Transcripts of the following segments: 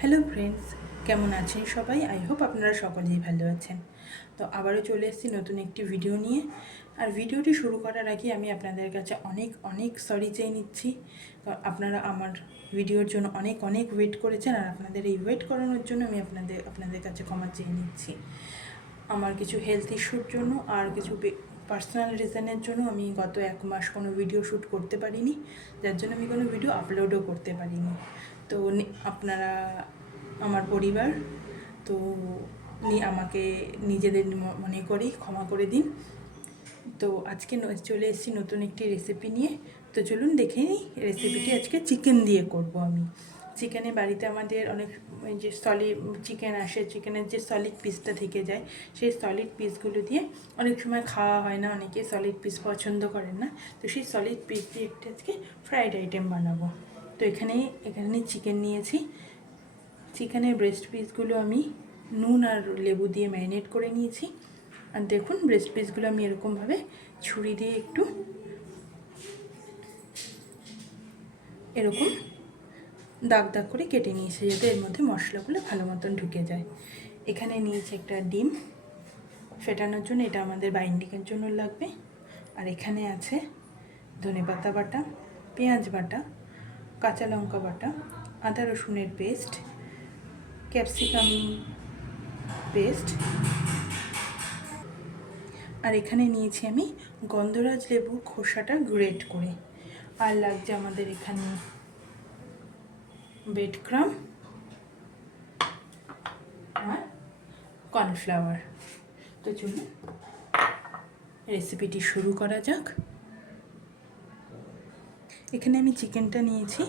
Hello friends, কেমন আছেন সবাই? আই হোপ আপনারা সকলেই ভালো আছেন। তো আবারও চলে এসেছি নতুন একটি ভিডিও নিয়ে। আর ভিডিওটি শুরু করার আগে আমি আপনাদের কাছে অনেক অনেক সরি চেয়ে নিচ্ছি। আপনারা আমার ভিডিওর জন্য অনেক অনেক ওয়েট করেছেন, আর আপনাদের এই ওয়েট করানোর জন্য আমি আপনাদের কাছে ক্ষমা চেয়ে নিচ্ছি। আমার কিছু হেলথ ইস্যুর জন্য আর কিছু পার্সোনাল রিজনের জন্য আমি গত 1 মাস কোনো ভিডিও শ্যুট করতে পারিনি, যার জন্য আমি কোনো ভিডিও আপলোডও করতে পারিনি। তো আপনারা আমার পরিবার, তো আমাকে নিজেদের মনে করেই ক্ষমা করে দিন। তো আজকে চলে এসেছি নতুন একটি রেসিপি নিয়ে। তো চলুন দেখে নিই রেসিপিটি। আজকে চিকেন দিয়ে করব আমি। চিকেনে বাড়িতে আমাদের অনেক যে সলিড চিকেন আসে, চিকেনের যে সলিড পিসটা থেকে যায়, সেই সলিড পিসগুলো দিয়ে অনেক সময় খাওয়া হয় না, অনেকে সলিড পিস পছন্দ করেন না। তো সেই সলিড পিস দিয়ে একটা আজকে ফ্রাইড আইটেম বানাবো। তো এখানে চিকেন নিয়েছি। চিকেনের ব্রেস্ট পিসগুলো আমি নুন আর লেবু দিয়ে ম্যারিনেট করে নিয়েছি। আর দেখুন, ব্রেস্ট পিসগুলো আমি এরকমভাবে ছুরি দিয়ে একটু এরকম দাগ দাগ করে কেটে নিয়েছি, যাতে এর মধ্যে মশলাগুলো ভালো মতন ঢুকে যায়। এখানে নিয়েছি একটা ডিম ফেটানোর জন্য, এটা আমাদের বাইন্ডিংয়ের জন্য লাগবে। আর এখানে আছে ধনেপাতা বাটা, পেঁয়াজ বাটা, কাঁচা লঙ্কা বাটা, আদা রসুনের পেস্ট, ক্যাপসিকাম পেস্ট। আর এখানে নিয়েছি আমি গন্ধরাজ লেবুর খোসাটা গ্রেট করে। আর লাগছে আমাদের এখানে ব্রেড ক্রাম্ব আর কর্নফ্লাওয়ার। তো চলুন রেসিপিটি শুরু করা যাক। এখানে আমি চিকেনটা নিয়েছি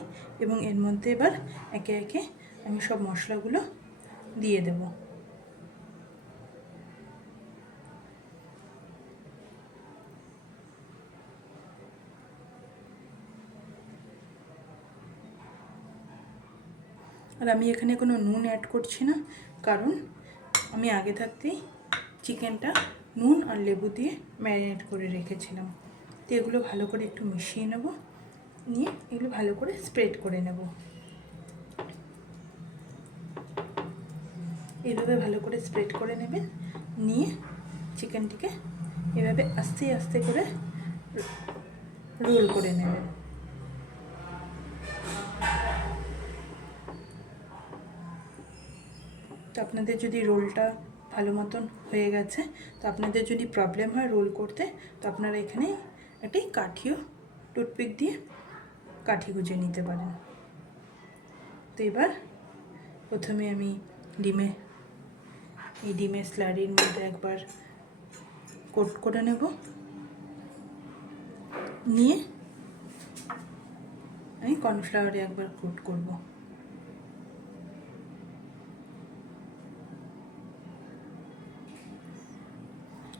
এবং এর মধ্যে এবার একে একে আমি সব মশলাগুলো দিয়ে দেব। আর আমি এখানে কোনো নুন অ্যাড করছি না, কারণ আমি আগে থাকতেই চিকেনটা নুন আর লেবু দিয়ে ম্যারিনেট করে রেখেছিলাম। তো এগুলো ভালো করে একটু মিশিয়ে নেব, নিয়ে এগুলো ভালো করে স্প্রেড করে নেব। এইভাবে ভালো করে স্প্রেড করে নেবেন। নিয়ে চিকেনটিকে এভাবে আস্তে আস্তে করে রোল করে নেবেন। তো আপনাদের যদি রোলটা ভালো মতন হয়ে গেছে, তো আপনাদের যদি প্রবলেম হয় রোল করতে, তো আপনারা এখানে একটি কাঠিও টুথপিক দিয়ে কাঠি গুঁজে নিতে পারেন। তো এবার প্রথমে আমি ডিমের স্লারির মধ্যে একবার কোট করে নেব, নিয়ে আমি কর্নফ্লাওয়ারে একবার কোট করব।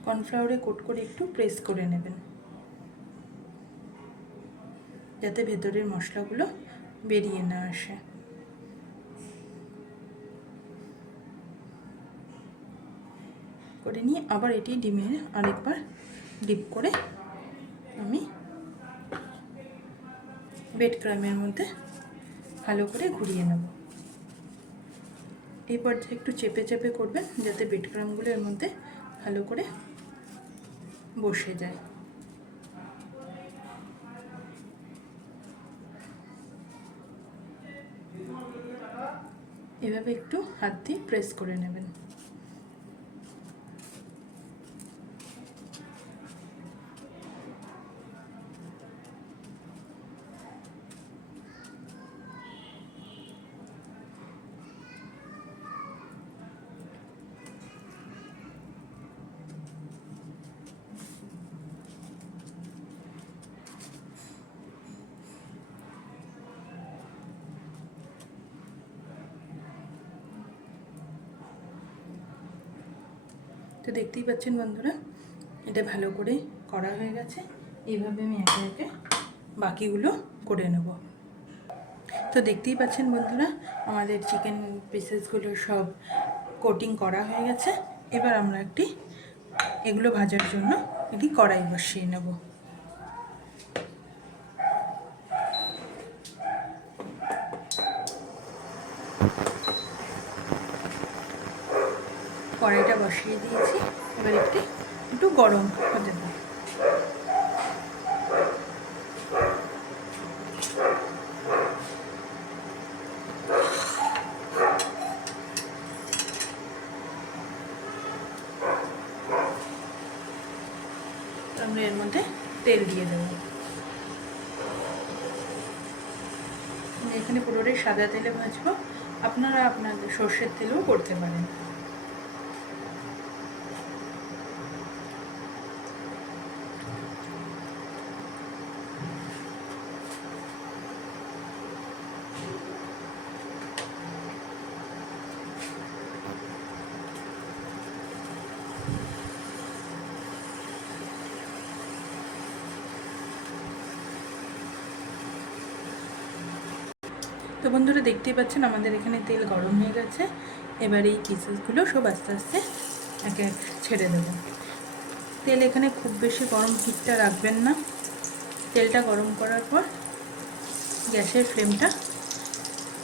কর্নফ্লাওয়ারে কোট করে একটু প্রেস করে নেবেন, যাতে ভেতরের মশলাগুলো বেরিয়ে না আসে। করে নিয়ে আবার এটি ডিমে আরেকবার ডিপ করে আমি ব্রেড ক্রাম্বের মধ্যে ভালো করে ঘুরিয়ে নেব। এই পর্যায়ে একটু চেপে চেপে করবেন, যাতে ব্রেড ক্রাম্বগুলো এর মধ্যে ভালো করে বসে যায়। এভাবে একটু হাত দিয়ে প্রেস করে নেবেন। তো দেখতেই পাচ্ছেন বন্ধুরা, এটা ভালো করে করা হয়ে গেছে। এইভাবে আমি একে একে বাকিগুলো করে নেব। তো দেখতেই পাচ্ছেন বন্ধুরা, আমাদের চিকেন পিসেসগুলো সব কোটিং করা হয়ে গেছে। এবার আমরা এগুলো ভাজার জন্য একটি কড়াই বসিয়ে নেব। কড়াইটা বসিয়ে দিয়েছি, এবার একটু গরম হতে দেবো। আমরা এর মধ্যে তেল দিয়ে দেবো। এখানে পুরোটাই সাদা তেলে ভাজবো, আপনারা আপনাদের সর্ষের তেলেও করতে পারেন। তো বন্ধুরা দেখতেই পাচ্ছেন আমাদের এখানে তেল গরম হয়ে গেছে। এবার এই পিসেসগুলো সব আস্তে আস্তে একে এক ছেড়ে দেবো। তেল এখানে খুব বেশি গরম হিটটা রাখবেন না। তেলটা গরম করার পর গ্যাসের ফ্লেমটা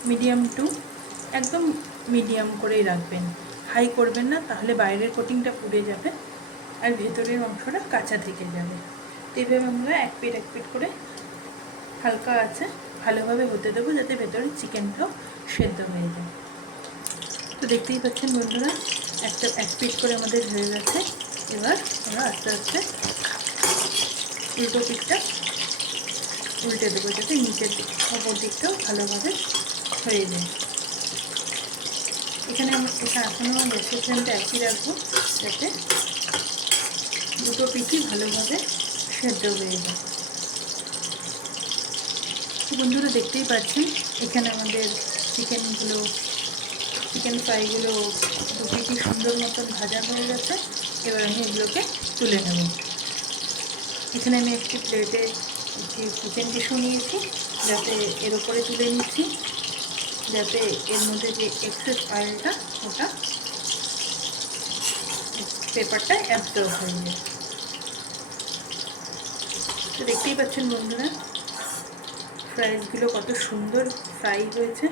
মিডিয়াম টু একদম মিডিয়াম করেই রাখবেন, হাই করবেন না, তাহলে বাইরের কোটিংটা পুড়ে যাবে আর ভেতরের অংশটা কাঁচা থেকে যাবে। এইভাবে আমরা এক পিঠ করে হালকা আছে ভালোভাবে হতে দেবো, যাতে ভেতরে চিকেনটাও সেদ্ধ হয়ে যায়। তো দেখতেই পাচ্ছেন বন্ধুরা, এক পিঠ করে আমাদের হয়ে গেছে। এবার আমরা আস্তে আস্তে উল্টো পিঠটা উল্টে দেবো, যাতে নিচের অপর দিকটাও ভালোভাবে হয়ে যায়। এখানে এখনও গ্যাসের ফ্লেমটা একই রাখবো, যাতে দুটো পিঠই ভালোভাবে সেদ্ধ হয়ে যায়। বন্ধুরা দেখতেই পাচ্ছেন এখানে আমাদের চিকেন ফ্রাইগুলো দু পিঠই সুন্দর মতন ভাজা হয়ে গেছে। এবার আমি এগুলোকে তুলে নেব। এখানে আমি একটি প্লেটে চিকেন টিস্যু নিয়েছি, যাতে এর উপরে তুলে নিচ্ছি, যাতে এর মধ্যে যে এক্সেস অয়েলটা ওটা পেপারটা অ্যাবজর্ব হয়ে যায়। তো দেখতেই পাচ্ছেন বন্ধুরা ফ্রাইসগুলো কত সুন্দর ফ্রাই হয়েছে।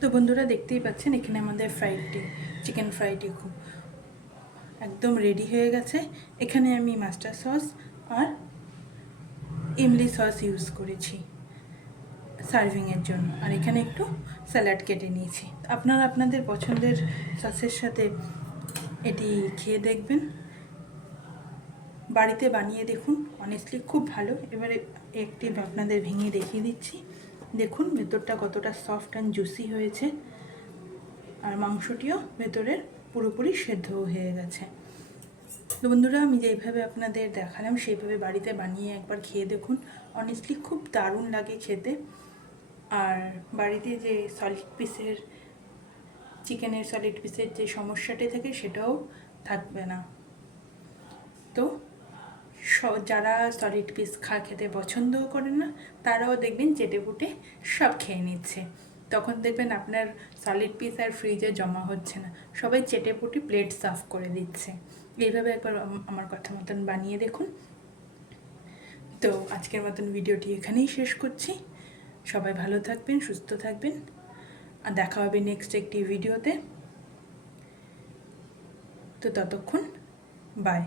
তো বন্ধুরা দেখতেই পাচ্ছেন এখানে আমাদের চিকেন ফ্রাইটি খুব একদম রেডি হয়ে গেছে। এখানে আমি মাস্টার সস আর ইমলি সস ইউজ করেছি সার্ভিংয়ের জন্য, আর এখানে একটু স্যালাড কেটে নিয়েছি। আপনারা আপনাদের পছন্দের সসের সাথে এটি খেয়ে দেখবেন, বাড়িতে বানিয়ে দেখুন, অনেস্টলি খুব ভালো। এবারে একটি আপনাদের ভেঙে দেখিয়ে দিচ্ছি, দেখুন ভেতরটা কতটা সফট অ্যান্ড জুসি হয়েছে, আর মাংসটিও ভেতরের পুরোপুরি সেদ্ধ হয়ে গেছে। তো বন্ধুরা আমি যেইভাবে আপনাদের দেখালাম সেইভাবে বাড়িতে বানিয়ে একবার খেয়ে দেখুন, অনেস্টলি খুব দারুণ লাগে খেতে। আর বাড়িতে যে চিকেনের সলিড পিসের যে সমস্যাটি থাকে সেটাও থাকবে না। তো যারা সলিড পিস খেতে পছন্দও করেন না, তারাও দেখবেন চেটেপুটে সব খেয়ে নিচ্ছে। তখন দেখবেন আপনার সলিড পিস আর ফ্রিজে জমা হচ্ছে না, সবাই চেটেপুটে প্লেট সার্ভ করে দিচ্ছে। এইভাবে একবার আমার কথা মতন বানিয়ে দেখুন। তো আজকের মতন ভিডিওটি এখানেই শেষ করছি। সবাই ভালো থাকবেন, সুস্থ থাকবেন, আর দেখা হবে নেক্সট একটি ভিডিওতে। তো ততক্ষণ বাই।